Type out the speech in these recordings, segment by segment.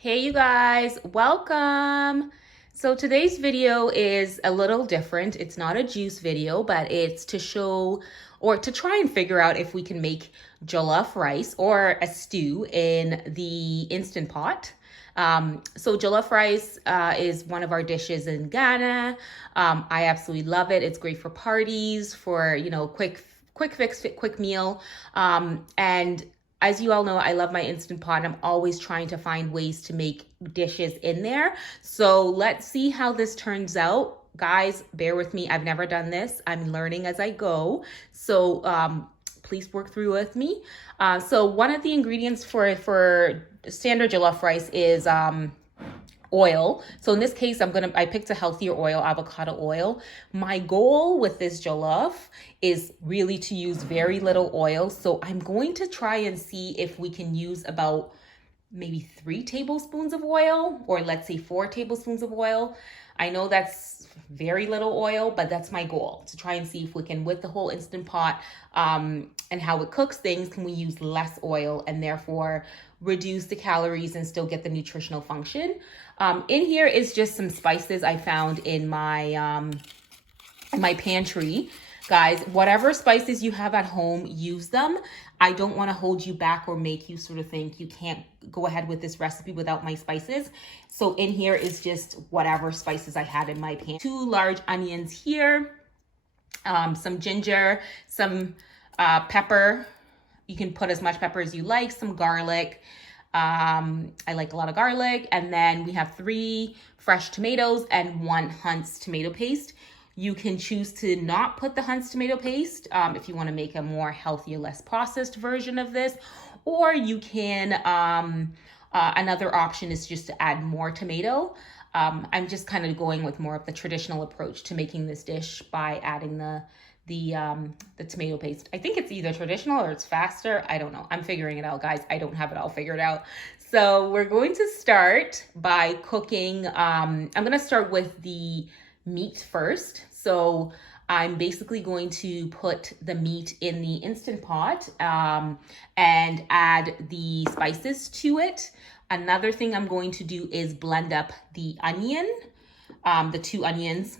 Hey you guys, welcome. So today's video is a little different. It's not a juice video, but it's to show or to try and figure out if we can make jollof rice or a stew in the Instant Pot. So jollof rice is one of our dishes in Ghana. I absolutely love it. It's great for parties, for, quick fix, quick meal. And as you all know, I love my Instant Pot. I'm always trying to find ways to make dishes in there. So let's see how this turns out. Guys, bear with me. I've never done this. I'm learning as I go. So please work through with me. So one of the ingredients for standard jollof rice is oil. So in this case, I picked a healthier oil, avocado oil. My goal with this jollof is really to use very little oil. So I'm going to try and see if we can use about maybe 3 tablespoons of oil, or let's say 4 tablespoons of oil. I know that's very little oil, but that's my goal, to try and see if we can, with the whole Instant Pot and how it cooks things, can we use less oil and therefore reduce the calories and still get the nutritional function. In here is just some spices I found in my pantry. Guys, whatever spices you have at home, use them. I don't want to hold you back or make you sort of think you can't go ahead with this recipe without my spices. So in here is just whatever spices I had in my pan. 2 large onions here, some ginger, some pepper. You can put as much pepper as you like, some garlic. I like a lot of garlic. And then we have 3 fresh tomatoes and 1 Hunt's tomato paste. You can choose to not put the Hunt's tomato paste if you want to make a more healthier, less processed version of this. Or you can, another option is just to add more tomato. I'm just kind of going with more of the traditional approach to making this dish by adding the tomato paste. I think it's either traditional or it's faster. I don't know. I'm figuring it out, guys. I don't have it all figured out. So we're going to start by cooking. I'm going to start with the meat first. So I'm basically going to put the meat in the Instant Pot and add the spices to it. Another thing I'm going to do is blend up the onion, the 2 onions,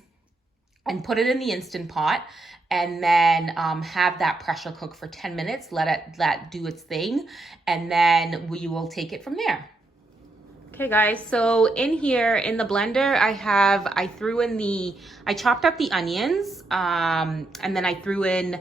and put it in the Instant Pot. And then have that pressure cook for 10 minutes, let that do its thing, and then we will take it from there. Okay guys, so in here in the blender, I chopped up the onions, and then I threw in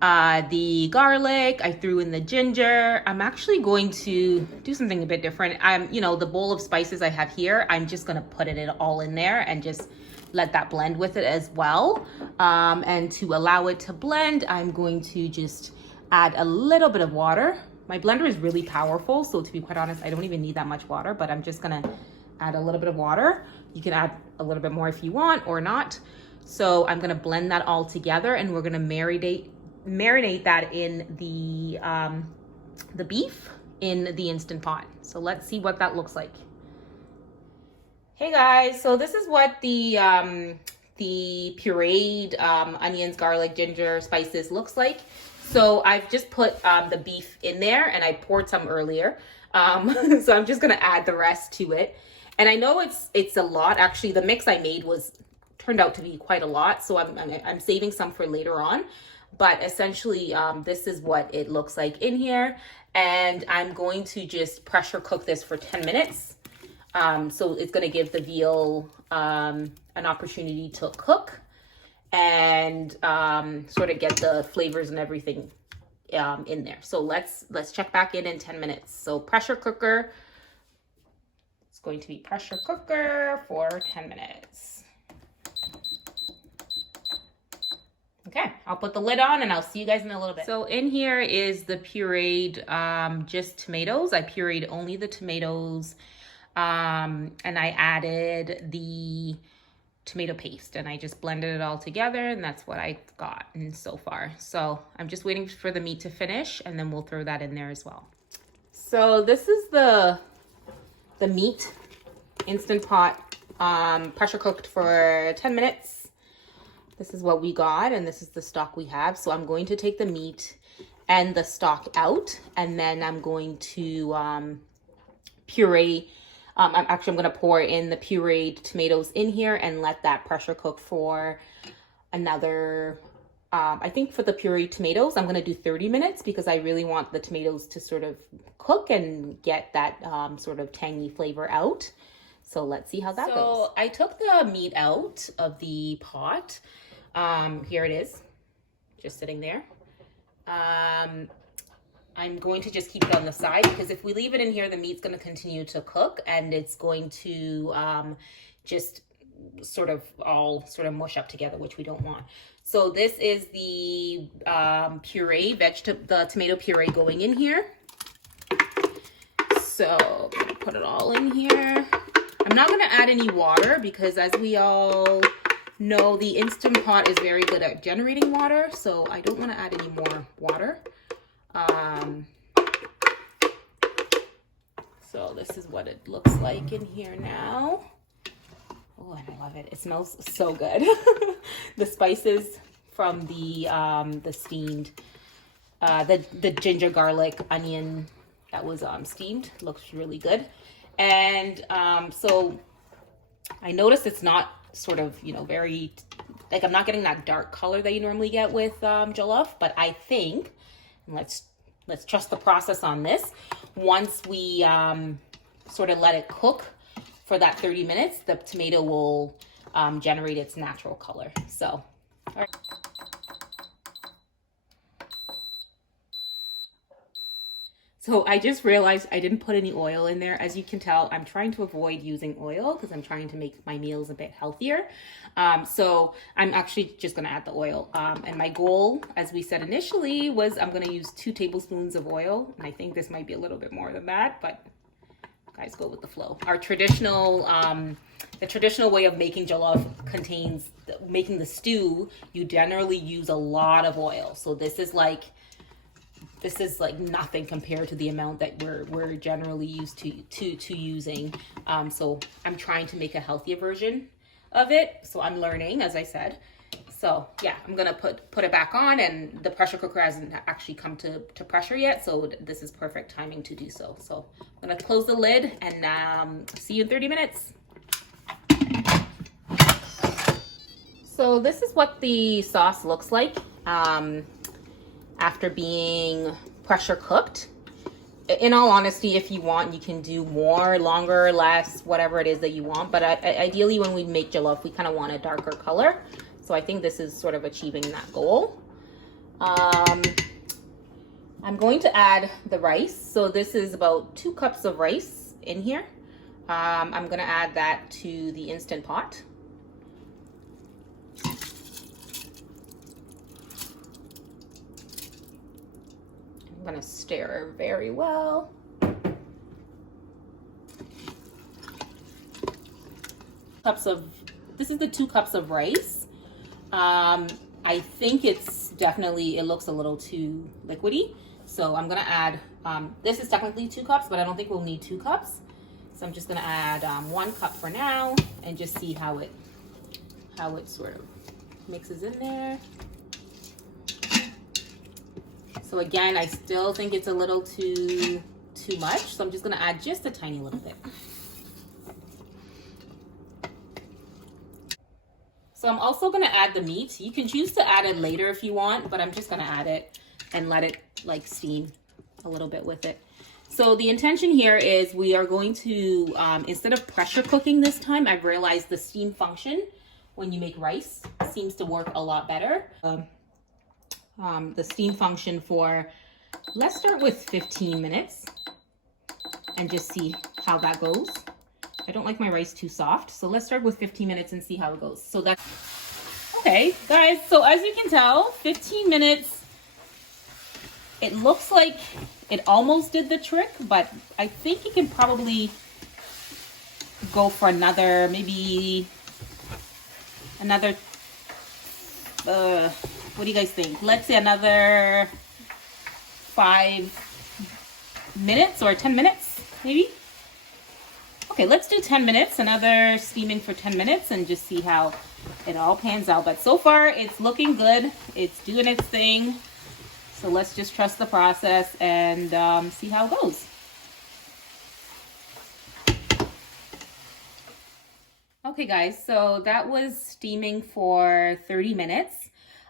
the garlic, I threw in the ginger. I'm actually going to do something a bit different. The bowl of spices I have here, I'm just gonna put it all in there and just let that blend with it as well. And to allow it to blend, I'm going to just add a little bit of water. My blender is really powerful, so to be quite honest, I don't even need that much water, but I'm just gonna add a little bit of water. You can add a little bit more if you want or not. So I'm gonna blend that all together, and we're gonna marinate that in the beef in the Instant Pot. So let's see what that looks like. Hey guys, so this is what the pureed onions, garlic, ginger, spices looks like. So I've just put the beef in there, and I poured some earlier. So I'm just gonna add the rest to it. And I know it's a lot. Actually, the mix I made turned out to be quite a lot. So I'm saving some for later on. But essentially, this is what it looks like in here. And I'm going to just pressure cook this for 10 minutes. So it's going to give the veal an opportunity to cook and sort of get the flavors and everything in there. So let's check back in 10 minutes. So pressure cooker. It's going to be pressure cooker for 10 minutes. Okay, I'll put the lid on and I'll see you guys in a little bit. So in here is the pureed just tomatoes. I pureed only the tomatoes. And I added the tomato paste, and I just blended it all together, and that's what I got so far. So I'm just waiting for the meat to finish, and then we'll throw that in there as well. So this is the meat, Instant Pot, pressure cooked for 10 minutes. This is what we got, and this is the stock we have. So I'm going to take the meat and the stock out, and then I'm going to puree I'm going to pour in the pureed tomatoes in here and let that pressure cook for another, I think for the pureed tomatoes, I'm going to do 30 minutes because I really want the tomatoes to sort of cook and get that sort of tangy flavor out. So let's see how that goes. So I took the meat out of the pot. Here it is, just sitting there. I'm going to just keep it on the side because if we leave it in here, the meat's going to continue to cook and it's going to just sort of all sort of mush up together, which we don't want. So this is the puree, the tomato puree going in here. So I'm going to put it all in here. I'm not going to add any water because as we all know, the Instant Pot is very good at generating water. So I don't want to add any more water. So this is what it looks like in here now. Oh, and I love it. It smells so good. The spices from the steamed, the ginger, garlic, onion that was steamed looks really good. And so I noticed it's not sort of, you know, very, like I'm not getting that dark color that you normally get with jollof, but I think, let's trust the process on this. Once we sort of let it cook for that 30 minutes, the tomato will generate its natural color. So, all right. So I just realized I didn't put any oil in there. As you can tell, I'm trying to avoid using oil because I'm trying to make my meals a bit healthier. So I'm actually just going to add the oil. And my goal, as we said initially, was I'm going to use 2 tablespoons of oil. And I think this might be a little bit more than that, but guys, go with the flow. Our traditional, the traditional way of making jollof contains, making the stew, you generally use a lot of oil. So this is like nothing compared to the amount that we're generally used to using. So I'm trying to make a healthier version of it. So I'm learning, as I said. So yeah, I'm gonna put it back on, and the pressure cooker hasn't actually come to pressure yet. So this is perfect timing to do so. So I'm gonna close the lid and see you in 30 minutes. So this is what the sauce looks like. After being pressure cooked. In all honesty, if you want, you can do more, longer, less, whatever it is that you want. But ideally, when we make jollof, we kind of want a darker color. So I think this is sort of achieving that goal. I'm going to add the rice. So this is about 2 cups of rice in here. I'm going to add that to the Instant Pot. I'm going to stir very well. This is the 2 cups of rice. I think it's definitely, it looks a little too liquidy. So I'm going to add, this is technically 2 cups, but I don't think we'll need 2 cups. So I'm just going to add 1 cup for now and just see how it sort of mixes in there. So again, I still think it's a little too much. So I'm just going to add just a tiny little bit. So I'm also going to add the meat. You can choose to add it later if you want, but I'm just going to add it and let it like steam a little bit with it. So the intention here is we are going to, instead of pressure cooking this time, I've realized the steam function when you make rice seems to work a lot better. The steam function for, let's start with 15 minutes and just see how that goes. I don't like my rice too soft, so let's start with 15 minutes and see how it goes. So that's okay, guys. So as you can tell, 15 minutes, it looks like it almost did the trick, but I think you can probably go for another, maybe another, what do you guys think? Let's say another 5 minutes or 10 minutes, maybe. Okay, let's do 10 minutes, another steaming for 10 minutes and just see how it all pans out. But so far, it's looking good. It's doing its thing. So let's just trust the process and see how it goes. Okay guys, so that was steaming for 30 minutes.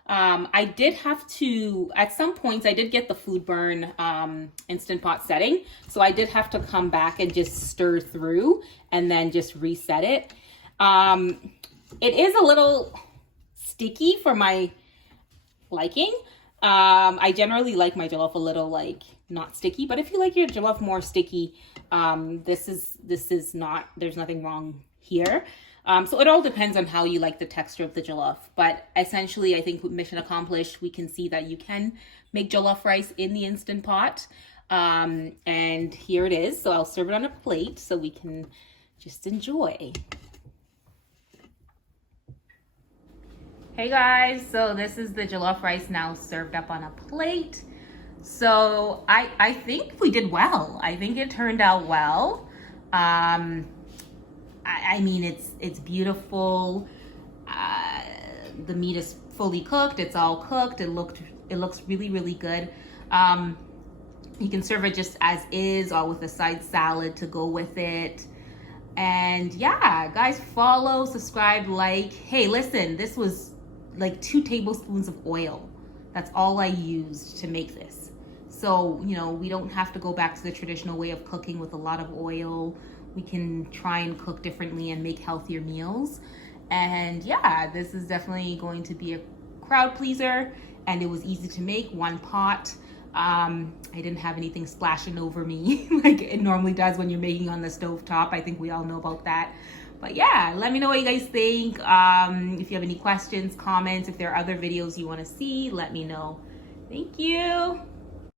I did have to, at some points, I did get the food burn Instant Pot setting. So I did have to come back and just stir through and then just reset it. It is a little sticky for my liking. I generally like my jollof a little like not sticky, but if you like your jollof more sticky, this is not, there's nothing wrong here. So it all depends on how you like the texture of the jollof. But essentially, I think mission accomplished. We can see that you can make jollof rice in the Instant Pot. And here it is. So I'll serve it on a plate so we can just enjoy. Hey guys, so this is the jollof rice now served up on a plate. So I think we did well. I think it turned out well. I mean, it's beautiful. The meat is fully cooked. It's all cooked. It looks really, really good. You can serve it just as is, or with a side salad to go with it. And yeah, guys, follow, subscribe, like. Hey, listen, this was like 2 tablespoons of oil. That's all I used to make this. So, you know, we don't have to go back to the traditional way of cooking with a lot of oil. We can try and cook differently and make healthier meals. And yeah, this is definitely going to be a crowd pleaser, and it was easy to make, 1 pot. I didn't have anything splashing over me like it normally does when you're making on the stove top. I think we all know about that. But yeah, let me know what you guys think. If you have any questions, comments, if there are other videos you want to see, let me know. Thank you.